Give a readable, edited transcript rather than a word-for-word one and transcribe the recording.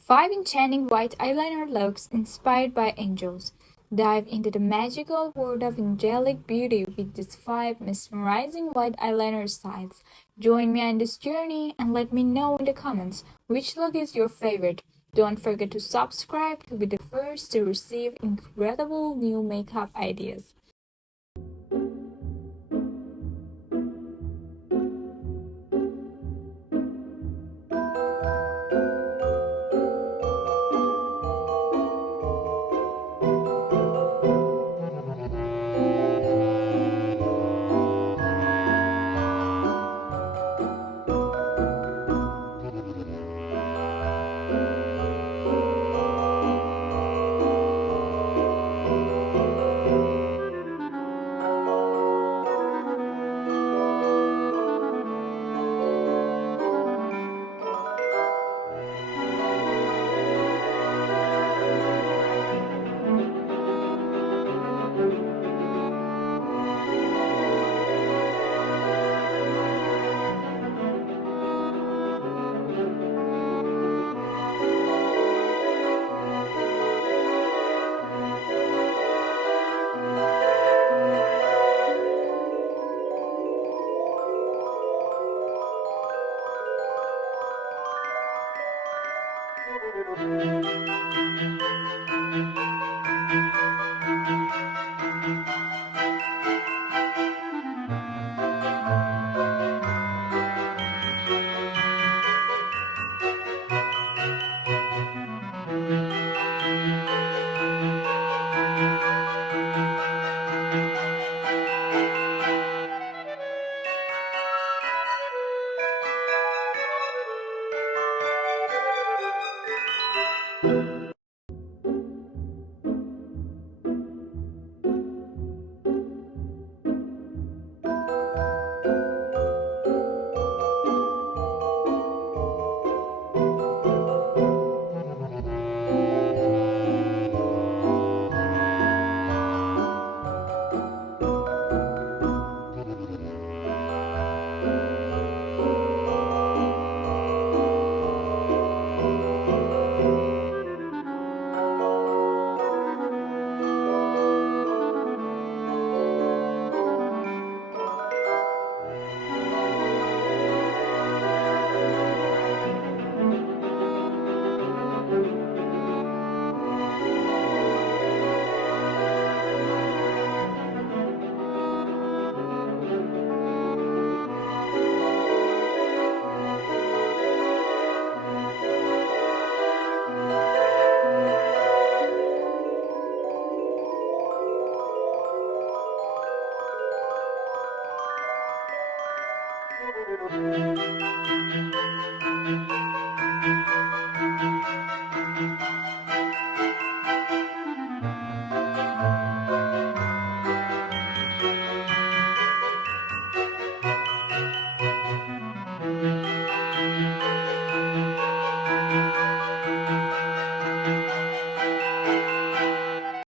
5 enchanting white eyeliner looks inspired by angels. Dive into the magical world of angelic beauty with these 5 mesmerizing white eyeliner styles. Join me on this journey and let me know in the comments which look is your favorite. Don't forget to subscribe to be the first to receive incredible new makeup ideas.